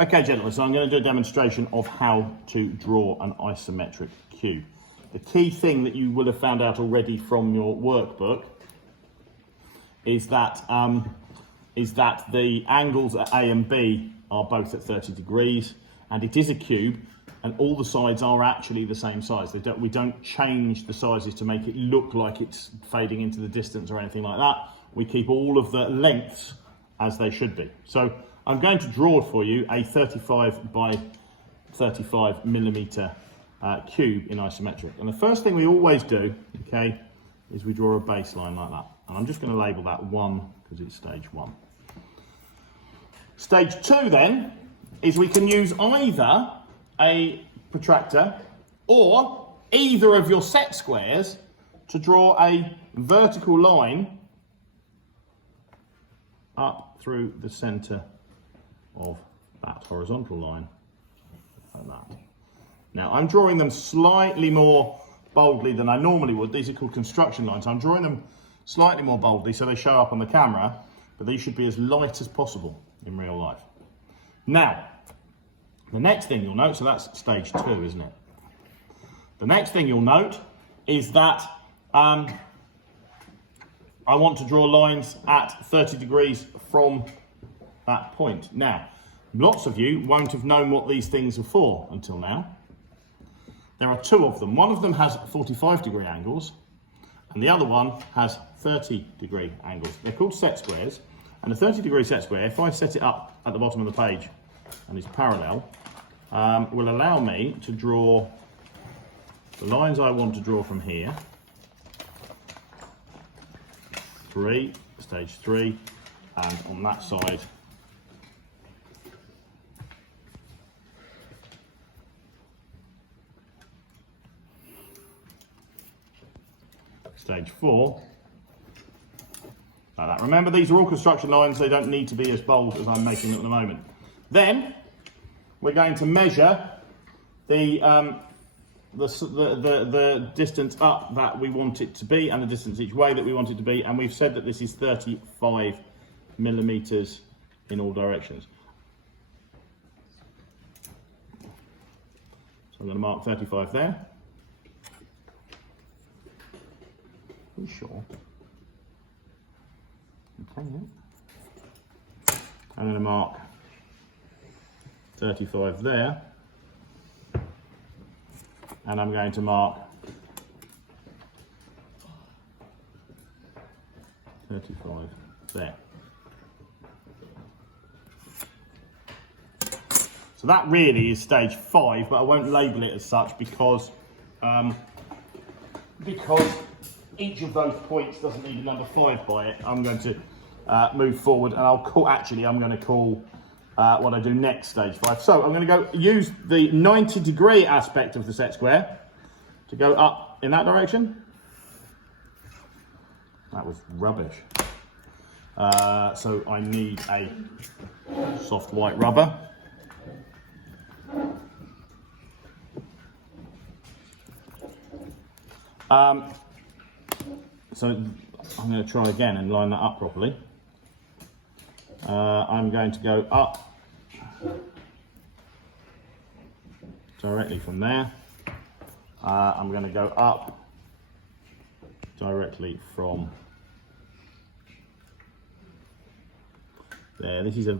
Okay, gentlemen, so I'm going to do a demonstration of how to draw an isometric cube. The key thing that you will have found out already from your workbook is that the angles at A and B are both at 30 degrees, and it is a cube, and all the sides are actually the same size. We don't change the sizes to make it look like it's fading into the distance or anything like that. We keep all of the lengths as they should be. So I'm going to draw for you a 35 by 35 millimeter cube in isometric. And the first thing we always do, okay, is we draw a baseline like that. And I'm just going to label that 1 because it's stage 1. Stage 2 then is we can use either a protractor or either of your set squares to draw a vertical line up through the centre of that horizontal line, like that. Now I'm drawing them slightly more boldly than I normally would. These are called construction lines. I'm drawing them slightly more boldly so they show up on the camera, but these should be as light as possible in real life. Now, the next thing you'll note, so that's stage 2, isn't it? The next thing you'll note is that I want to draw lines at 30 degrees from that point. Now, lots of you won't have known what these things are for until now. There are 2 of them. One of them has 45-degree angles, and the other one has 30-degree angles. They're called set squares, and a 30-degree set square, if I set it up at the bottom of the page and is parallel, will allow me to draw the lines I want to draw from here. 3, stage 3, and on that side, stage 4, like that. Remember, these are all construction lines, they don't need to be as bold as I'm making them at the moment. Then we're going to measure the distance up that we want it to be and the distance each way that we want it to be, and we've said that this is 35 millimeters in all directions. So I'm going to mark 35 there. Are you sure? Okay, yeah. I'm going to mark 35 there, and I'm going to mark 35 there. So that really is stage 5, but I won't label it as such because each of those points doesn't need a number 5 by it. I'm going to move forward, and I'm going to call what I do next stage 5. So I'm going to go use the 90-degree aspect of the set square to go up in that direction. That was rubbish. So I need a soft white rubber. So I'm going to try again and line that up properly. I'm going to go up directly from there. I'm going to go up directly from there. This is a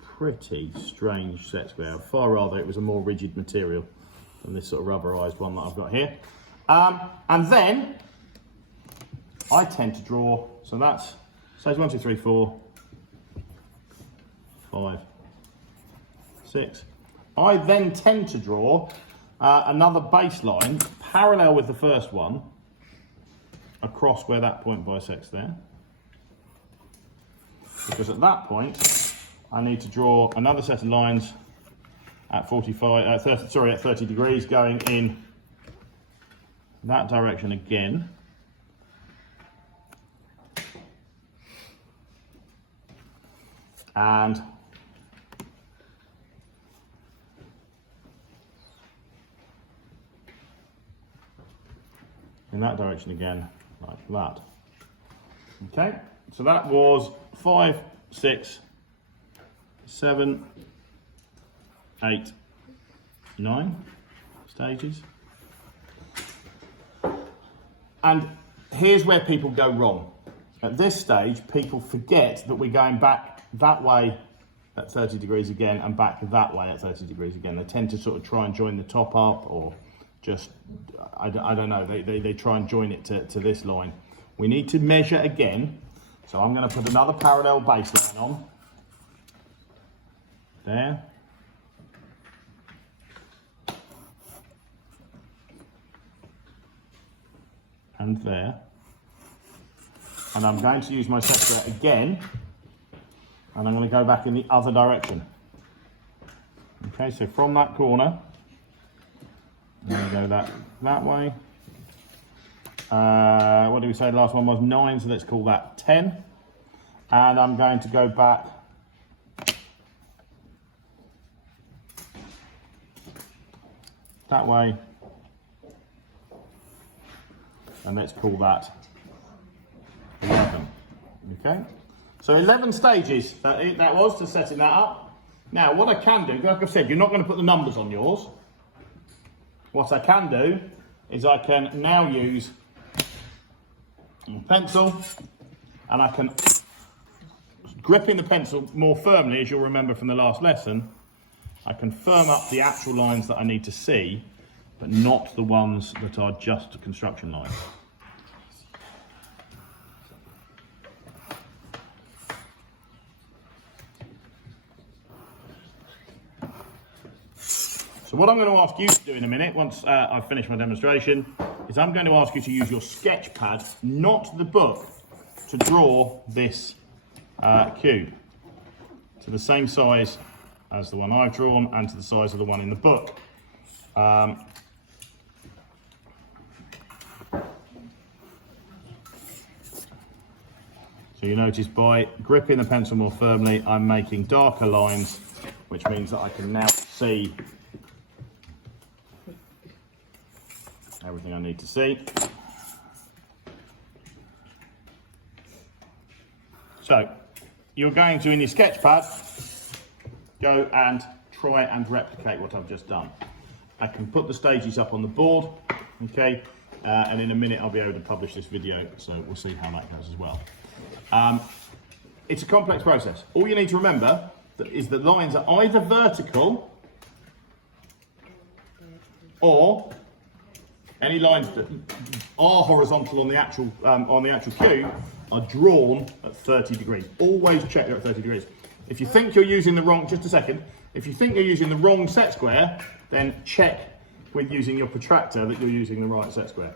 pretty strange set square. I'd far rather it was a more rigid material than this sort of rubberized one that I've got here. And then I tend to draw, so that's stage 1, 2, 3, 4, 5, 6. I then tend to draw another baseline parallel with the first one across where that point bisects there. Because at that point, I need to draw another set of lines at 30 degrees going in that direction again. And in that direction again, like that. Okay, so that was 5, 6, 7, 8, 9 stages. And here's where people go wrong. At this stage, people forget that we're going back that way at 30 degrees again and back that way at 30 degrees again. They tend to sort of try and join the top up, or just, I don't know, they try and join it to this line. We need to measure again. So I'm going to put another parallel baseline on. There. And there. And I'm going to use my set square again, and I'm going to go back in the other direction. Okay, so from that corner, I'm going to go that way. What did we say the last one was? 9, so let's call that 10. And I'm going to go back that way, and let's call that 11. Okay, so 11 stages that was to setting that up. Now what I can do, like I said, you're not going to put the numbers on yours. What I can do is I can now use a pencil, and I can gripping the pencil more firmly, as you'll remember from the last lesson. I can firm up the actual lines that I need to see, but not the ones that are just construction lines. So what I'm going to ask you to do in a minute, once I've finished my demonstration, is I'm going to ask you to use your sketch pad, not the book, to draw this cube to the same size as the one I've drawn and to the size of the one in the book. So you notice by gripping the pencil more firmly, I'm making darker lines, which means that I can now see everything I need to see. So you're going to, in your sketch pad, go and try and replicate what I've just done. I can put the stages up on the board, okay, and in a minute I'll be able to publish this video, so we'll see how that goes as well. It's a complex process. All you need to remember is that lines are either vertical, or any lines that are horizontal on the actual cube are drawn at 30 degrees. Always check they're at 30 degrees. If you think you're using the wrong, just a second, if you think you're using the wrong set square, then check with using your protractor that you're using the right set square.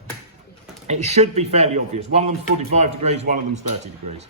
It should be fairly obvious. One of them's 45 degrees, one of them's 30 degrees.